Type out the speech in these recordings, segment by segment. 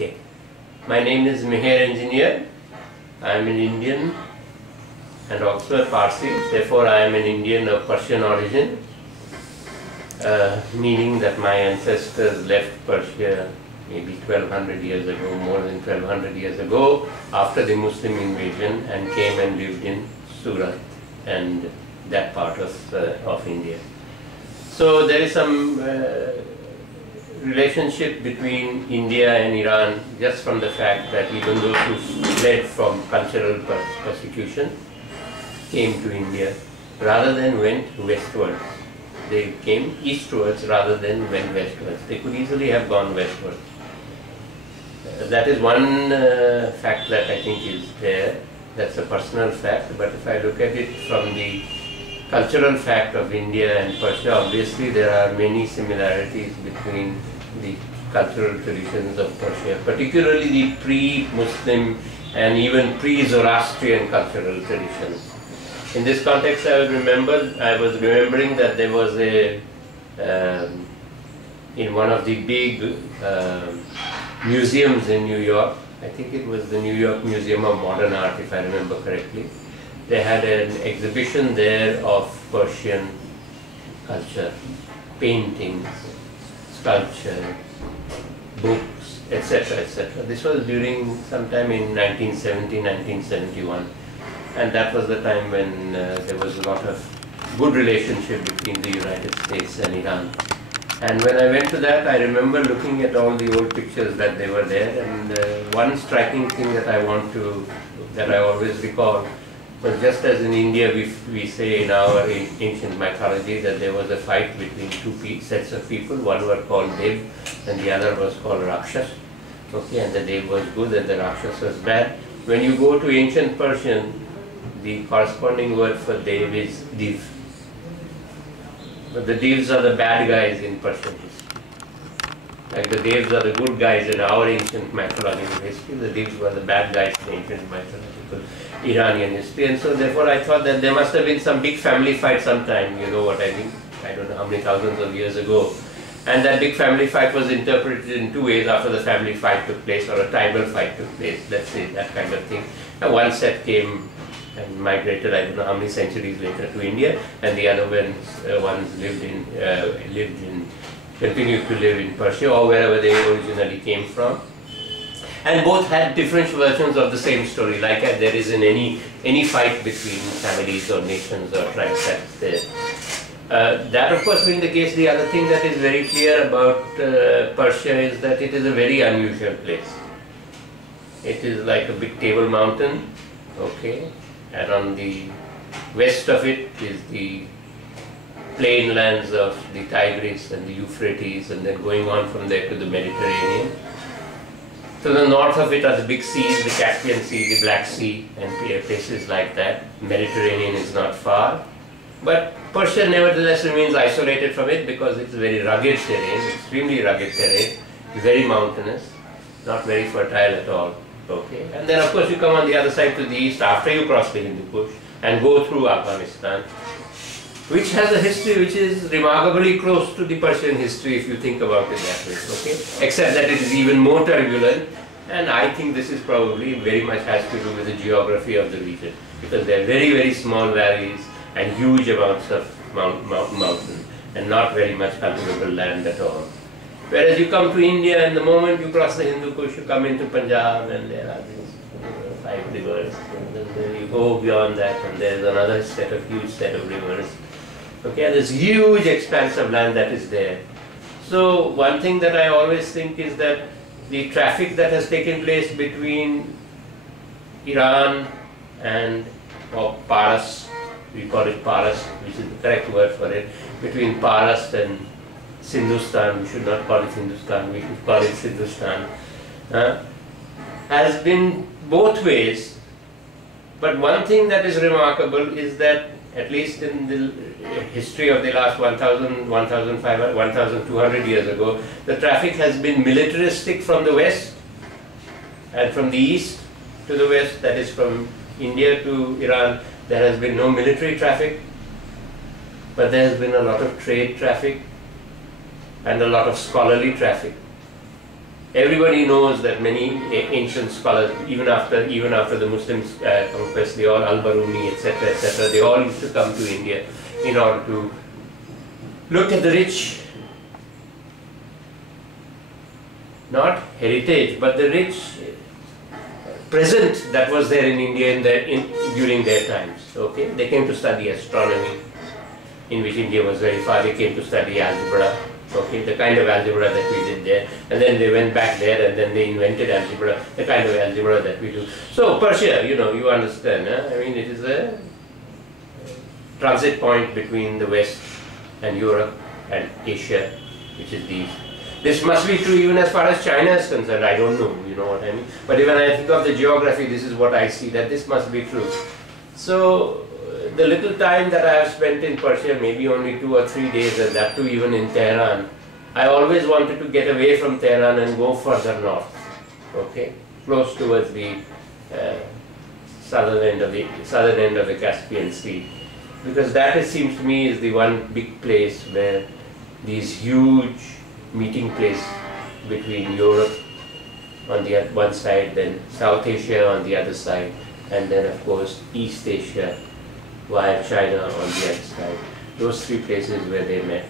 Okay. My name is Mehar engineer. I am an Indian and also a Parsi. Therefore, I am an Indian of Persian origin, meaning that my ancestors left Persia maybe 1200 years ago, more than 1200 years ago, after the Muslim invasion, and came and lived in Surat and that part of India. So there is some relationship between India and Iran just from the fact that even those who fled from cultural persecution came to India rather than went westwards. They came eastwards rather than went westwards. They could easily have gone westwards. That is one fact that I think is there. That's a personal fact. But if I look at it from the cultural fact of India and Persia, obviously there are many similarities between the cultural traditions of Persia, particularly the pre-Muslim and even pre-Zoroastrian cultural traditions. In this context, I was remembering that there was a, in one of the big museums in New York, I think it was the New York Museum of Modern Art, if I remember correctly, they had an exhibition there of Persian culture, paintings, sculpture, books, etc., etc. This was during sometime in 1970, 1971. And that was the time when there was a lot of good relationship between the United States and Iran. And when I went to that, I remember looking at all the old pictures that they were there. And one striking thing that I always recall was just as in India we say in our ancient mythology that there was a fight between two sets of people. One were called Dev and the other was called Rakshas. Okay, and the Dev was good and the Rakshas was bad. When you go to ancient Persian, the corresponding word for Dev is Div. But the Divs are the bad guys in Persian history. Like the Devs are the good guys in our ancient mythological history, the Divs were the bad guys in ancient mythological Iranian history. And so therefore I thought that there must have been some big family fight sometime, you know what I mean? I don't know how many thousands of years ago. And that big family fight was interpreted in two ways after the family fight took place, or a tribal fight took place, let's say, that kind of thing. And one set came and migrated, I don't know how many centuries later, to India, and the other ones continued to live in Persia or wherever they originally came from. And both had different versions of the same story, like there is in any fight between families or nations or tribes that's there. That of course being the case, the other thing that is very clear about Persia is that it is a very unusual place. It is like a big table mountain, okay, and on the west of it is the plain lands of the Tigris and the Euphrates, and then going on from there to the Mediterranean. To the north of it are the big seas, the Caspian Sea, the Black Sea, and places like that. Mediterranean is not far. But Persia nevertheless remains isolated from it because it's very rugged terrain, extremely rugged terrain, very mountainous, not very fertile at all. Okay. And then of course you come on the other side to the east after you cross the Hindu Kush and go through Afghanistan, which has a history which is remarkably close to the Persian history if you think about it that way, okay? Except that it is even more turbulent, and I think this is probably very much has to do with the geography of the region, because there are very, very small valleys and huge amounts of mountain and not very much cultivable land at all. Whereas you come to India and the moment you cross the Hindu Kush, you come into Punjab and there are these 5 rivers, and then you go beyond that and there is another huge set of rivers. Okay, there's huge expanse of land that is there. So one thing that I always think is that the traffic that has taken place between Iran and Paras, we call it Paras, which is the correct word for it, between Paras and Sindhustan, we should not call it Hindustan, we should call it Sindhustan, has been both ways. But one thing that is remarkable is that at least in the history of the last 1,200 years ago, the traffic has been militaristic from the west and from the east to the west, that is from India to Iran. There has been no military traffic, but there has been a lot of trade traffic and a lot of scholarly traffic. Everybody knows that many ancient scholars, even after the Muslims conquest, they all Al-Baruni, etc., they all used to come to India in order to look at the rich, not heritage, but the rich present that was there in India during their times. Okay, they came to study astronomy, in which India was very far. They came to study algebra. Okay, the kind of algebra that we did there, and then they went back there, and then they invented algebra, the kind of algebra that we do. So Persia, you understand. I mean, it is a transit point between the West and Europe and Asia, which is these. This must be true even as far as China is concerned. I don't know, you know what I mean. But when I think of the geography, this is what I see, that this must be true. So the little time that I have spent in Persia, maybe only 2 or 3 days, and that too even in Tehran, I always wanted to get away from Tehran and go further north, okay, close towards the southern end of the Caspian Sea, because that seems to me is the one big place where these huge meeting place between Europe on the one side, then South Asia on the other side, and then of course East Asia via China on the other side. Those 3 places where they met.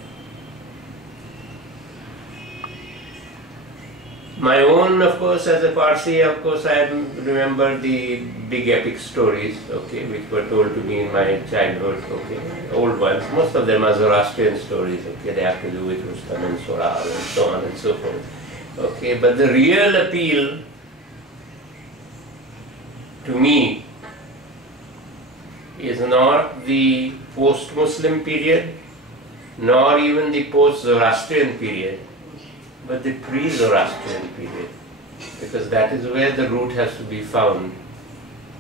My own, of course, as a Parsi, of course, I remember the big epic stories, okay, which were told to me in my childhood, okay, old ones. Most of them are Zoroastrian stories, okay, they have to do with Rustam and Sohrab and so on and so forth, okay. But the real appeal to me is not the post-Muslim period, nor even the post-Zoroastrian period, but the pre-Zoroastrian period, because that is where the root has to be found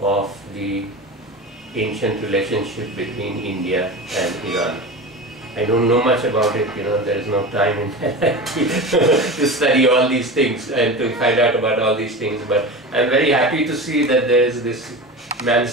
of the ancient relationship between India and Iran. I don't know much about it, there is no time in my life to study all these things and to find out about all these things, but I'm very happy to see that there is this man